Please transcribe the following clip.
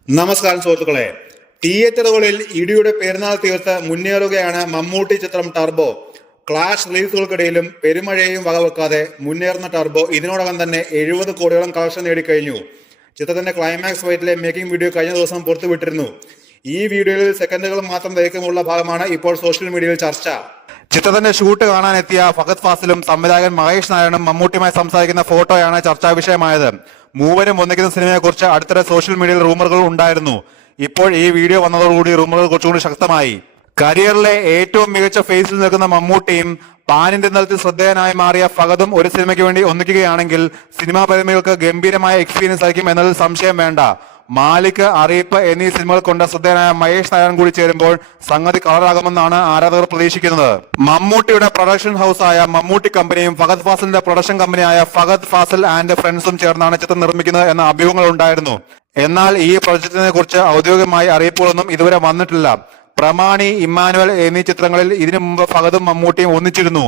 നമസ്കാരം സുഹൃത്തുക്കളെ, തിയേറ്ററുകളിൽ ഇടിയുടെ പെരുന്നാൾ തീർത്ത് മുന്നേറുകയാണ് മമ്മൂട്ടി ചിത്രം ടർബോ. ക്ലാഷ് റിലീസുകൾക്കിടയിലും പെരുമഴയെയും വകവെക്കാതെ മുന്നേറുന്ന ടർബോ ഇതിനോടകം തന്നെ 70 കോടിയോളം കളക്ഷൻ നേടിക്കഴിഞ്ഞു. ചിത്രത്തിന്റെ ക്ലൈമാക്സ് ഫൈറ്റിലെ മേക്കിംഗ് വീഡിയോ കഴിഞ്ഞ ദിവസം പുറത്തുവിട്ടിരുന്നു. ഈ വീഡിയോയിൽ സെക്കൻഡുകൾ മാത്രം ദൈർഘ്യമുള്ള ഭാഗമാണ് ഇപ്പോൾ സോഷ്യൽ മീഡിയയിൽ ചർച്ച. ചിത്രത്തിന്റെ ഷൂട്ട് കാണാനെത്തിയ ഫഹദ് ഫാസിലും സംവിധായകൻ മഹേഷ് നാരായണനും മമ്മൂട്ടിയുമായി സംസാരിക്കുന്ന ഫോട്ടോയാണ് ചർച്ചാ വിഷയമായത്. മൂവരും ഒന്നിക്കുന്ന സിനിമയെക്കുറിച്ച് അടുത്തിടെ സോഷ്യൽ മീഡിയയിൽ റൂമറുകൾ ഉണ്ടായിരുന്നു. ഇപ്പോൾ ഈ വീഡിയോ വന്നതോടുകൂടി റൂമറുകൾ കുറച്ചുകൂടി ശക്തമായി. കരിയറിലെ ഏറ്റവും മികച്ച ഫേസിൽ നിൽക്കുന്ന മമ്മൂട്ടിയും പാൻ ഇന്ത്യൻ തലത്തിൽ ശ്രദ്ധേയനായി മാറിയ ഫഹദും ഒരു സിനിമയ്ക്ക് വേണ്ടി ഒന്നിക്കുകയാണെങ്കിൽ സിനിമാ പ്രേമികൾക്ക് ഗംഭീരമായ എക്സ്പീരിയൻസ് ആയിരിക്കും എന്നതിൽ സംശയം വേണ്ട. മാലിക്, അറിയിപ്പ് എന്നീ സിനിമകൾ കൊണ്ട് ശ്രദ്ധേയനായ മഹേഷ് നാരായണൻ കൂടി ചേരുമ്പോൾ സംഗതി കളറാകുമെന്നാണ് ആരാധകർ പ്രതീക്ഷിക്കുന്നത്. മമ്മൂട്ടിയുടെ പ്രൊഡക്ഷൻ ഹൗസായ മമ്മൂട്ടി കമ്പനിയും ഫഹദ് ഫാസിലിന്റെ പ്രൊഡക്ഷൻ കമ്പനിയായ ഫഹദ് ഫാസിൽ ആൻഡ് ഫ്രണ്ട്സും ചേർന്നാണ് ചിത്രം നിർമ്മിക്കുന്നത് എന്ന അഭ്യൂഹങ്ങൾ ഉണ്ടായിരുന്നു. എന്നാൽ ഈ പ്രൊജക്ടിനെ കുറിച്ച് ഔദ്യോഗികമായി അറിയിപ്പുകളൊന്നും ഇതുവരെ വന്നിട്ടില്ല. പ്രമാണി, ഇമ്മാനുവൽ എന്നീ ചിത്രങ്ങളിൽ ഇതിനു മുമ്പ് ഫഹദും മമ്മൂട്ടിയും ഒന്നിച്ചിരുന്നു.